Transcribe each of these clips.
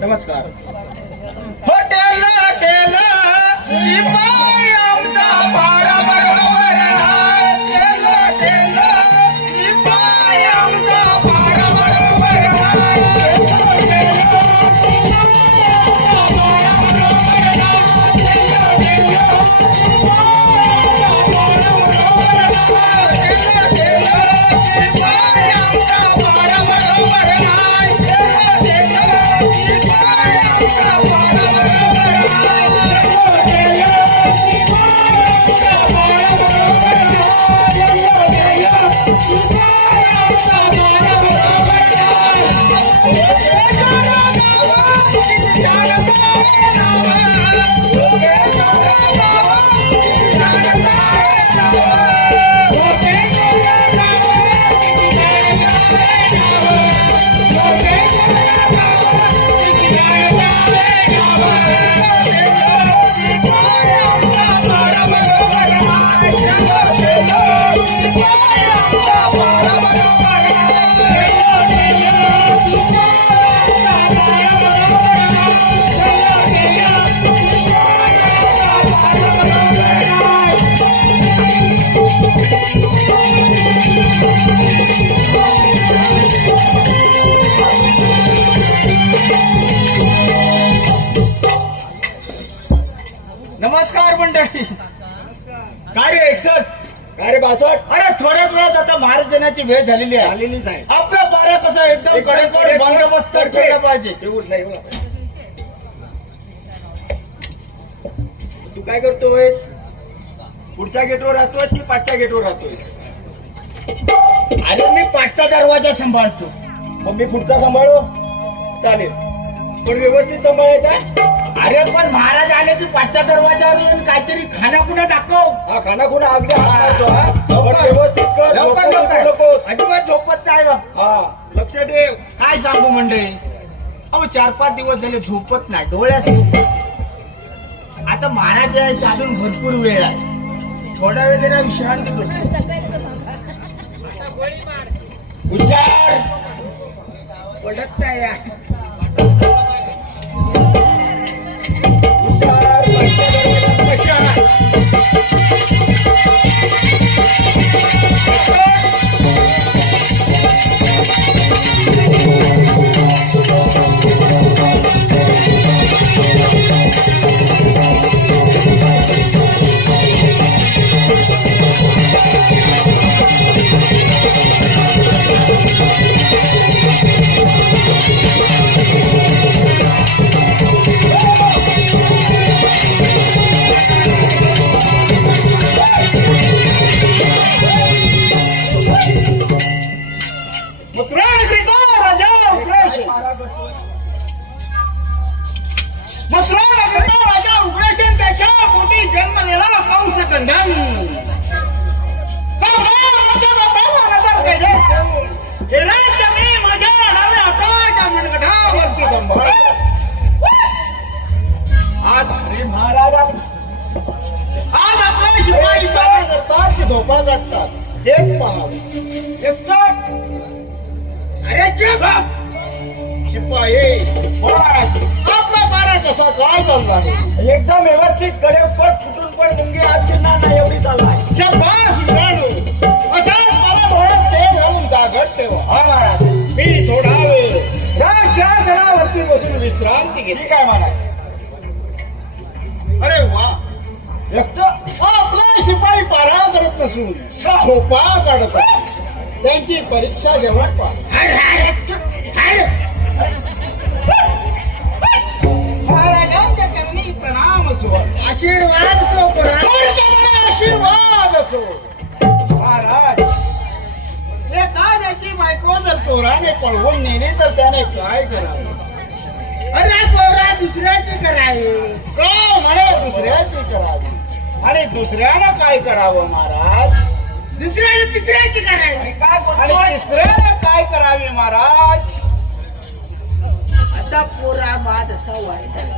नमस्कार. Hotel hotel शिपाई आमचा बारा बरोबर हॉटेल हॉटेल शिपाई आमचा बारा बरोबर नमस्कार मंडळी. काय रे 61 काय रे 62? अरे थोड्याच वेळात आता महाराज देण्याची वेळ झालेली आहे. आपल्या पाऱ्या कसं एकदम कडेकोट बंदोबस्त केला पाहिजे. तू काय करतोयस? पुढच्या गेटवर राहतोयस की पाठच्या गेटवर राहतोयस? अरे मी पाठचा दरवाजा सांभाळतो. मग मी पुढचा सांभाळू? चालेल, पण व्यवस्थित सांभाळायचा. अरे पण महाराज आले की पाठच्या दरवाजावर येऊन काहीतरी खानाखुना दाखव. हा खानाखुना अगदी पण व्यवस्थित कर. लवकर अजिबात झोपत नाही बा. हा लक्ष ठेव. काय सांगू मंडळी, अहो 4-5 दिवस झाले झोपत नाही, डोळ्यात झोपत. आता महाराज यायचे अजून भरपूर वेळ आहे. थोडा वेळ जरा विश्रांती करतो. हुशार पडत नाही यार. हुशार राजा उग्रसेन त्याच्या पोटी जन्मलेला कंसकंदन. माझ्या डाव्या हाताच्या मनगटावरती कंबळ. आज आपल्या शिपाई काय करतात की झोपा काढतात. एक पाहावं अरे शिपाई आपला पारा कसा काय चालला आहे? एकदम व्यवस्थित कडेपट फुटून पण मुंगी हात चिन्हा नाही एवढी चाललाय. शब्बास मित्रांनो, असाच मला डोळ्यात तेल घालून जागत ठेवा. हा महाराज, मी थोडा वेळ राजशासनावरती बसून विश्रांती घेतली. काय म्हणाय? अरे वा, आपला शिपाई पारा करत नसून झोपा काढतात. त्यांची परीक्षा जवळ महाराजांच्या चरणी प्रणाम असो, आशीर्वाद असो. असो महाराज, हे काय त्याची बायको जर चोराने पळवून नेली तर त्याने काय करावं? अरे पोरा दुसऱ्याची करावी, का म्हणे दुसऱ्याची करावी, आणि दुसऱ्यानं काय करावं महाराज? दुसऱ्याने तिसऱ्याची करावी, आणि तिसऱ्यानं काय करावे महाराज? आता पोरा बाद असा वाईट आहे.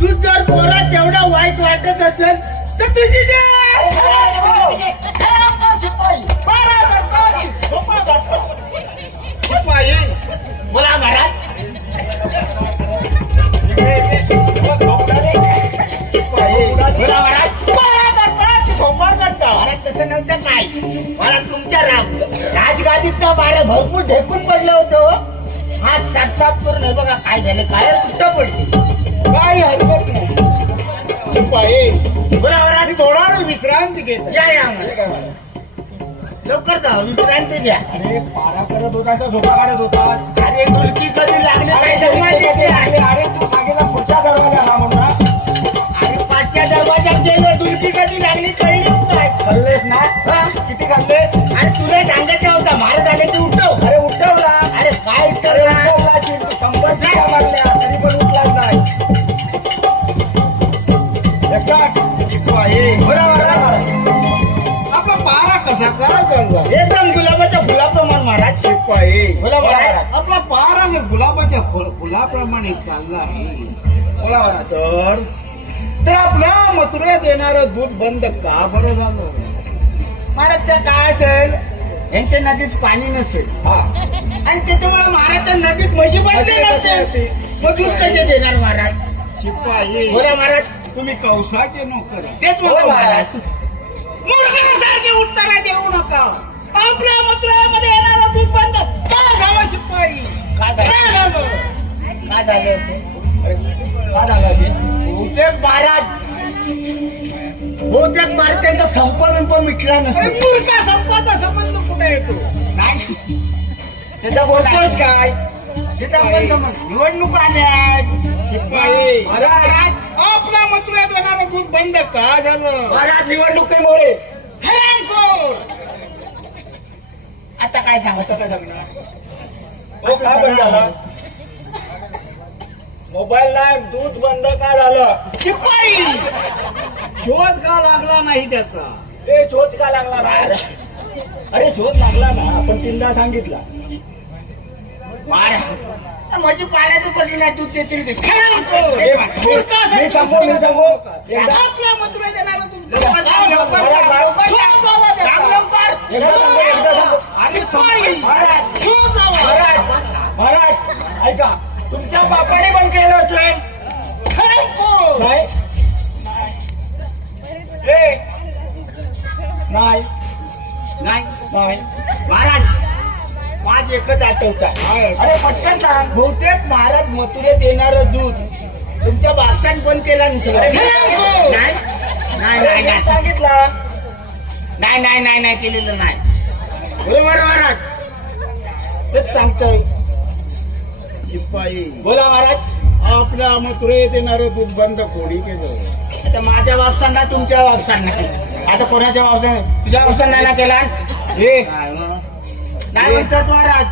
तू जर पोरा तेवढा वाईट वाटत असेल तर तुझी बोला महाराज. बोला महाराज. महाराज तसं नव्हतं काय महाराज, तुमच्या राजगादीत तर बारा भरपूर ढेकून पडलं होतं. हात साफ करून हे बघा काय झालं, काय कुठं पडली, काही हरकत नाही. बरोबर आधी थोडा विश्रांती घे. या लवकर जा, विश्रांती घ्या. अरे पारा करत होता का झोपा काढत होतास? अरे डुलकी कधी लागली पाहिजे. अरे तू सांगितलं पुढच्या दरवाजा हा म्हणून. अरे पाचच्या दरवाजात गेलो, डुलकी कधी लागली कळली काय? खाल्लेस ना? किती खाल्ले? अरे तुला सांगायचा होता महाराज आले की उठव. अरे उठवला. अरे काय उठवला? शंभर शिट्या मारल्या तरी पण उठलाच नाही. आपला पारा कसा करायचा? एकदम गुलाबाच्या फुलाप्रमाणे महाराज. शिपाई बोला महाराज. आपला पारा जर गुलाबाच्या फुलाप्रमाणे चालला बोला मला. तर आपल्या मथुऱ्यात येणारं दूध बंद का बरं झालं महाराज? त्या काय असेल, यांच्या नदीत पाणी नसेल आणि त्याच्यामुळे महाराज नदीत म्हशी बसले नसते, मग दूध कसे देणार महाराज? शिपाई बोला महाराज. तुम्ही कौसाचे नोकर तेच म्हणतो महाराज. मूर्खासारखे उत्तर देऊ नका. आपल्या मथुरामध्ये येणारं दूध बंद का झालं शिपाई? काय झालं? काय झालं? बहुतेक महाराज त्यांचा संप मिटला नसेल. मूर्खा संपाचा संबंध कुठे येतो? नाही त्याचा बोलतोच काय? त्याचा निवडणूक आल्या महाराज. आपल्या मथुऱ्यात येणारं दूध बंद का झालं महाराज? निवडणुकीमुळे. आता काय सांगतो? काय बंद झालं? मोबाईल नाही, दूध बंद का झालं? शिपाई शोध का लागला नाही त्याचा? ते शोध का लागला ना? अरे शोध लागला ना, आपण 3दा सांगितला. माझी पाण्याचं कधी नाही दूध देतील. मी सांगू आपल्या मथुरा देणार महाराज ऐका, तुमच्या बापाने पण केलं असेल. नाही नाही नाही नाही महाराज. माझ एकच आठवत आहे. अरे पटकन सांग. बहुतेक महाराज मथुरेत येणारं दूध तुमच्या बादशान बंद केला नसेल. नाही नाही नाही सांगितला. नाही केलेलं नाही. बरोबर महाराज, तेच सांगतोय. शिपाई बोला महाराज. आपल्या मथुरेत येणारं दूध बंद कोणी केलं? आता माझ्या बापसांना, तुमच्या बापसांना. आता कोणाच्या बापसा? तुझ्या बापसांना ना केला? हे नाही म्हणतात महाराज.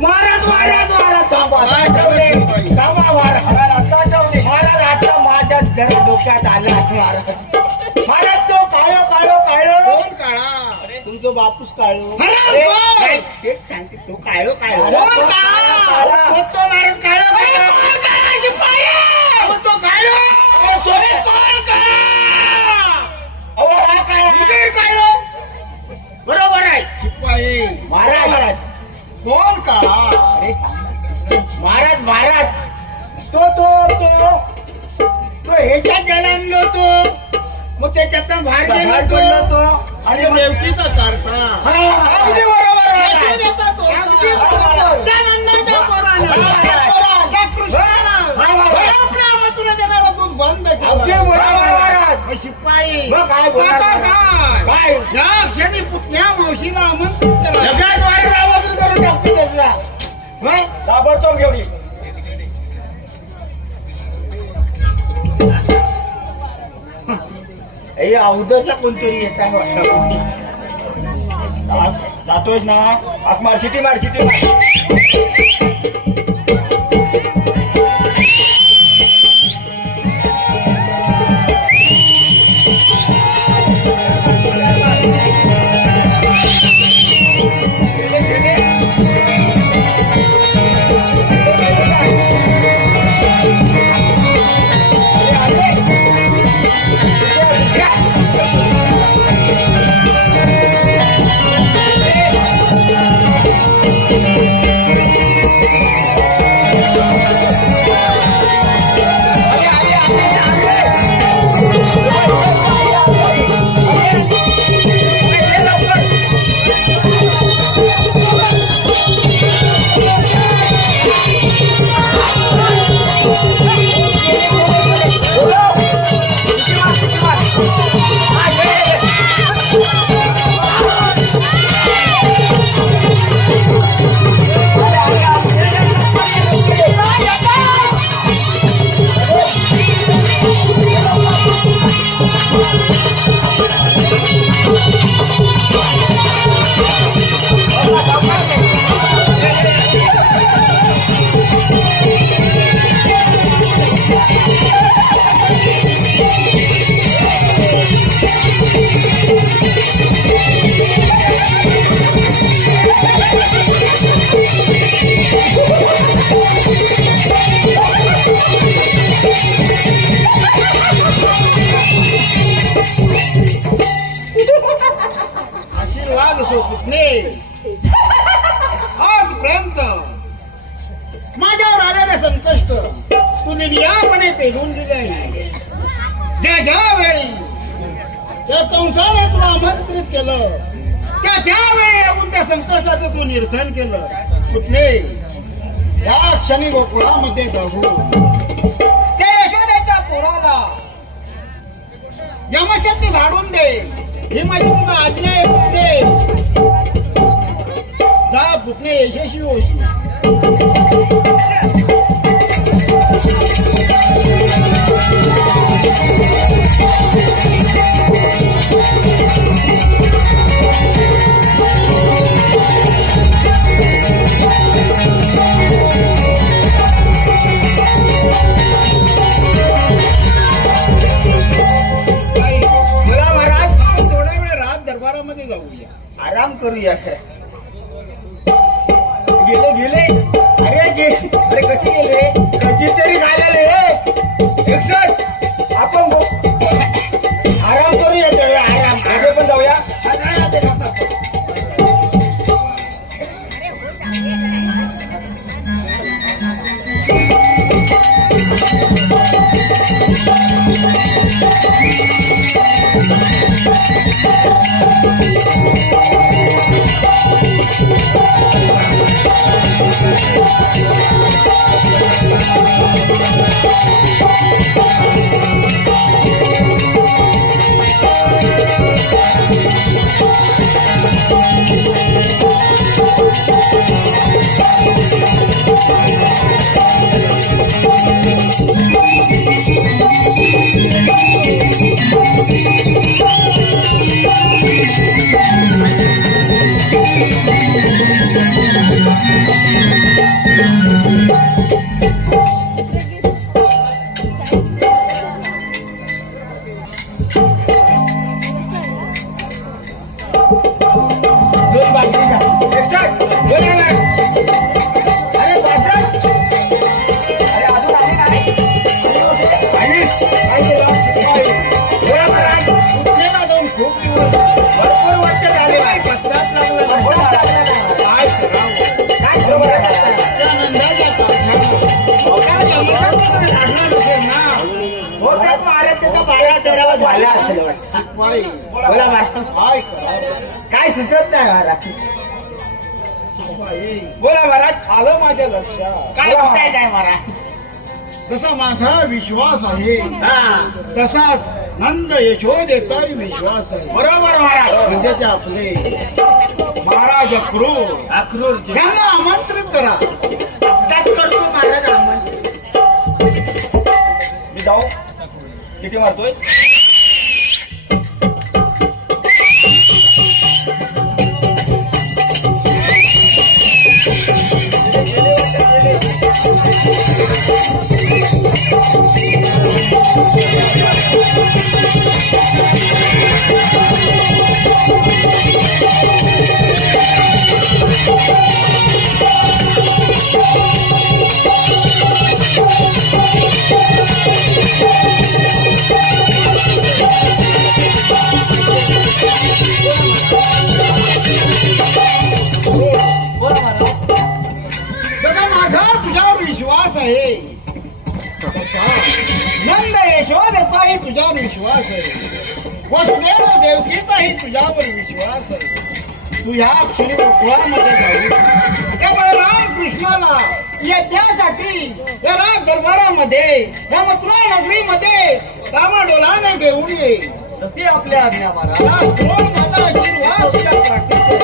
महाराज थांबा महाराज. आता माझ्या जरा डोक्यात आलं महाराज. तो काळो कोण काळा? तुमचं बापूस काळो. तेच सांगते, तो काळो तो महाराज काळो. बरोबर आहे शिपाई. महाराज कोण काळा? अरे महाराज तो ह्याच्यात गेला तो, मग त्याच्यात बाहेर गेला तो आणि देवकीचा सारखा. अगदी बरोबर आहे. आपल्या मथुरा देणारा दूध बंद केला. शिपाई काय या क्षणी पुतण्या मावशीला आमंत्रित करून टाकतो त्याचा. ताबडतोब घेऊन ये. हे अवधसा कोणतरी येत आहे. जातोयस ना आत मार शिटी मार शिटी मार. आशीर्वाद असो पुतणे. आजपर्यंत माझ्यावर आलेले संकष्ट तू निर्यापणे पेलून दिले. ज्या ज्या वेळी त्या कंसाने तुला आमंत्रित केलं त्यावेळी येऊन त्या संकटाचं तू निरसन केलं. पुतणे त्या क्षणी गोकुळामध्ये जाऊ त्या यशोदेच्या पोराला यमशक्ती झाडून दे ही माझी तुला आज्ञा आहे. पुतणे जा पुतणे यशस्वी होशी. मला महाराज थोड्या वेळ रात दरबारामध्ये जाऊया, आराम करूया. गेले गेले अरे अरे कशी गेले कशी तरी झालेले. आपण आराम करूया त्यावेळी आराम. मागे पण जाऊया. काय सुचत नाही महाराज. बोला महाराज. आलं माझ्या लक्षात. काय म्हणताय काय महाराज. जसा माझा विश्वास आहे तसाच नंद यशोदेचाही विश्वास आहे. बरोबर महाराज. म्हणजे ते आपले महाराज अक्रूर त्यांना आमंत्रित करा. त्यात करतो महाराज आमंत्रित. मी जाऊ किती मारतोय. बघा माझा तुझ्यावर विश्वास आहे. नंद यशोदेचाही तुझ्यावर विश्वास आहे. वसुदेव देवकीचाही तुझ्यावर विश्वास आहे. तू ह्या क्षणी गोकुळामध्ये जाऊ त्या बळराम कृष्णाला यज्ञासाठी या राज दरबारामध्ये या मथुरा नगरीमध्ये कामाडोलाने घेऊन ये. तसे आपल्या आज्ञा महाराज. या दोन माझा आशीर्वाद तुझ्या प्राप्तीचे.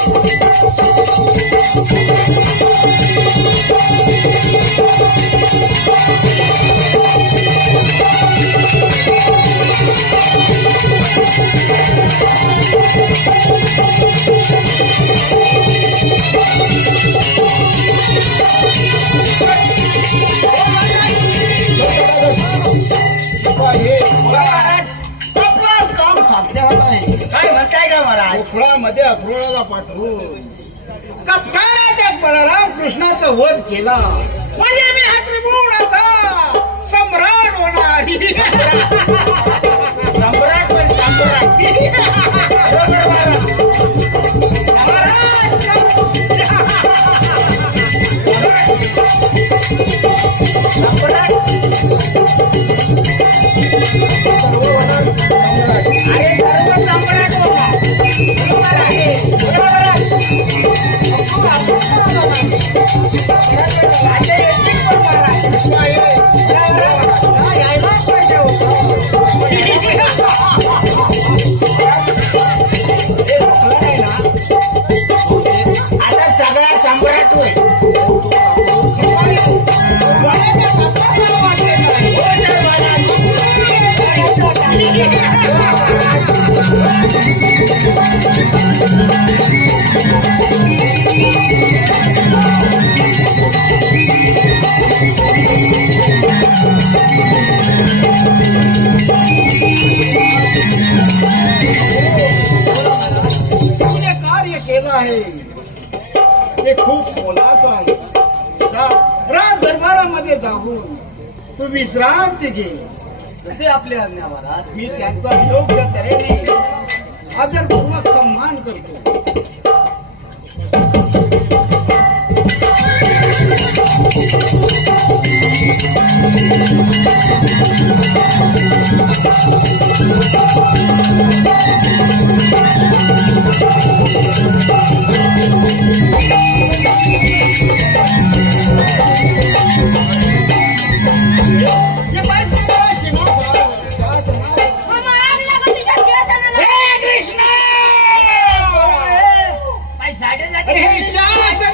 आपलं काम साध्य नाही. काय म्हणताय का महाराज? गोकुळामध्ये अक्रोळाला पाठवून कपटाळ्या बळराम कृष्णाचा वध केला म्हणजे मी हा त्रिभुवनाचा सम्राट होणार. सम्राट पण सम्राट. अरे सर्व सम्राट होणार. बरोबर आहे. बरोबर आहे. आता सगळा सम्राट होय. तुझे कार्य केलं आहे ते खूप मोलाचं आहे. राज दरबारामध्ये जाऊन तू विश्रांती घे. तसे आपल्या आज्ञा महाराज. मी त्यांचा योग्य तऱ्हेने आदरपूर्वक सन्मान करतो.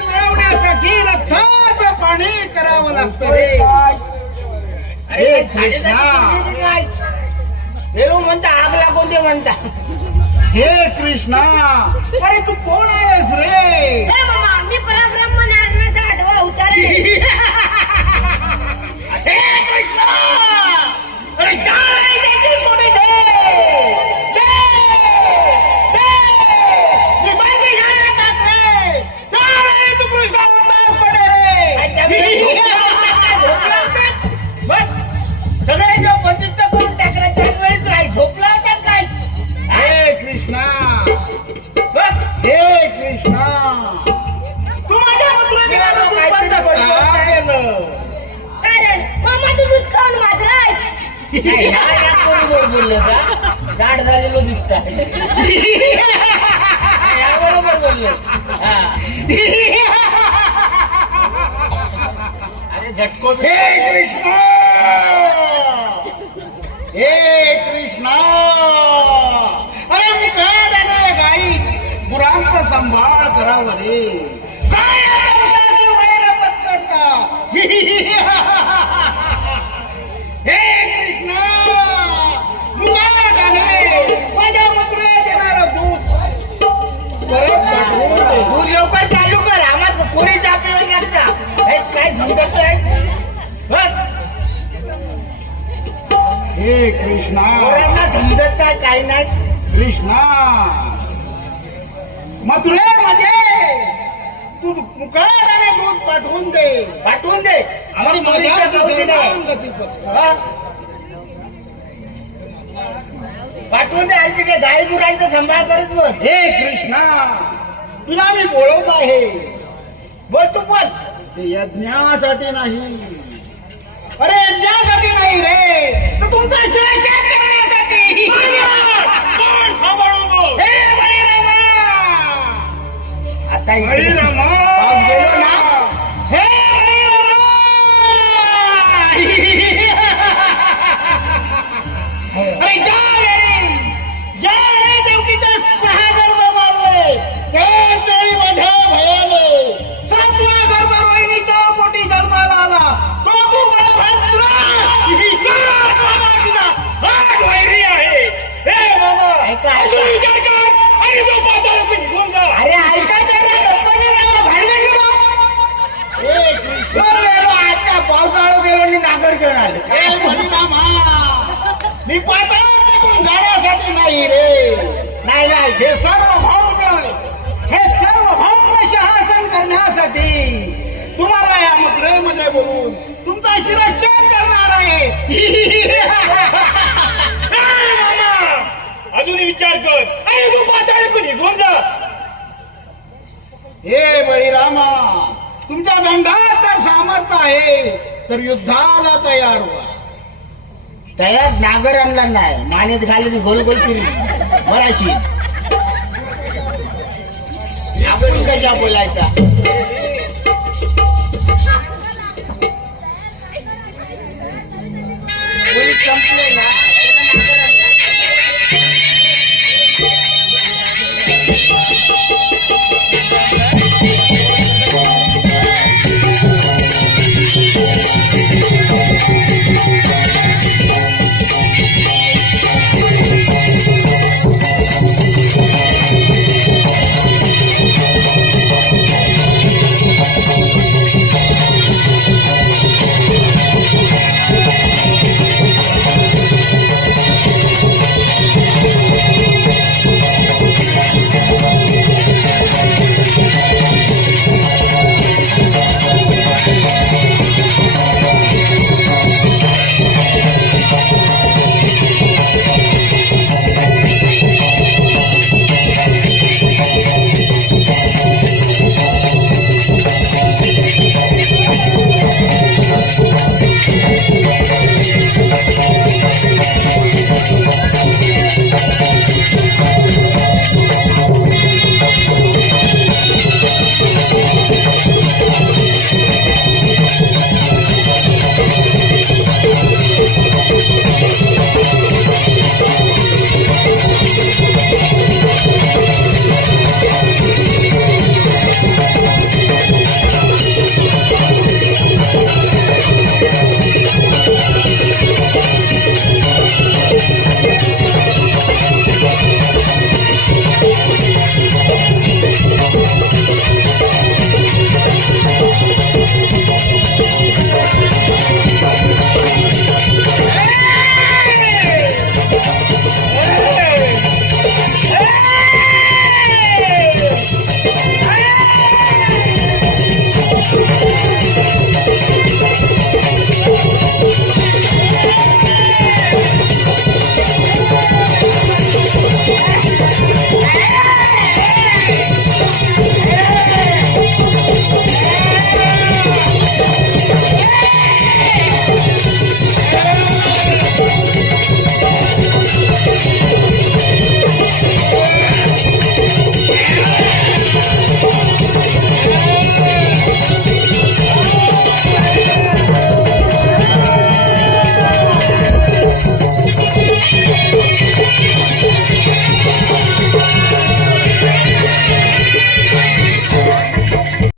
मिळवण्यासाठी रथाचं पाणी करावं लागतं रे. अरे कृष्णा, म्हणता आग लागून ते म्हणता. हे कृष्णा, अरे तू कोण आहेस रे? मी परब्रह्म नारायणाचा आठवा अवतार आहे. हे कृष्णा, अरे काय देते कोणी दे दे दे. मी मागे घ्यायला टाकले काय तू कृष्णा उद्धार पडे रे. सगळे जो बंदिस्त करून टाकलं त्यावेळेस काय झोपला होता काय? हे कृष्णा, हे कृष्णा, तू माझ्या मथुरेला दूध बंद का केलं? कारण मामा तू दूध खाऊन वाजलास. बोललो का? गाठ झालेलो दिसत बरोबर बोललो. अरे झटकोट. हे कृष्णा, हे कृष्णा, अरे मी काय देणार गाई गुरांचा सांभाळ करावं रे. काय औषधाची वैर पत्करता. हे कृष्णा, मुगाटाने माझ्या मथुरेत येणारं दूध परत पाठवून दे. तू लवकर चालू कर. आम्हाला कोणीच आपल्याला लागता काय समजत आहे. हे कृष्णा पोरांना समजत नाही काही नाही. कृष्णा मथुरेमध्ये तू मुकळाने दूध पाठवून दे पाठवून दे. आणि माझ्या आम्हाला तुझं गती कर. हा? पाठवून दे. आणि तिथे गाई गुरांचा सांभाळ करत बस. हे कृष्णा तुला मी बोलवत आहे बोल तू बोल. ते यज्ञासाठी नाही. अरे यज्ञासाठी नाही रे, तर तुमचा सुरक्षा करण्यासाठी. कोण सांभाळून बोल. हे बळीरामा! आता इकडे बळीरामा! पाऊस गेलो ना. हे बळीरामा! अरे ज्या वेळी देवकीचे 6 गर्भ मारले त्याच वेळी माझ्या भयाने 7वा गर्भ रोहिणीच्या पोटी जन्माला आला. तो तू बळभद्र! हा ढोयरी आहे. हे मामा ऐका, ऐका. अजून विचार कर. आणि तो पाताळातून निघून जा. अरे ऐका जरा, गप्पाने भांडण गेलो. हे कृष्ण गेलो, आता पावसाळा गेलो आणि नागर घेऊन आले. हे बळीरामा! मी पाताळात टाकून जाण्यासाठी नाही रे. नाही नाही, हे सर्व भौम शहासन करण्यासाठी तुम्हाला या मथुरेमध्ये बोलून तुमचा शिरच्छेद करणार आहे. हे मामा अजून विचार कर. आणि तू पाताळातून निघून जा. हे बळीरामा, तुमच्या दंडात जर सामर्थ्य आहे तर युद्धाला तयार व्हा. तयार नागर आणला नाही. मानेत घालून गोल गोल फिरली बराशी. आपण कशा बोलायचा. कोणी संपले ना.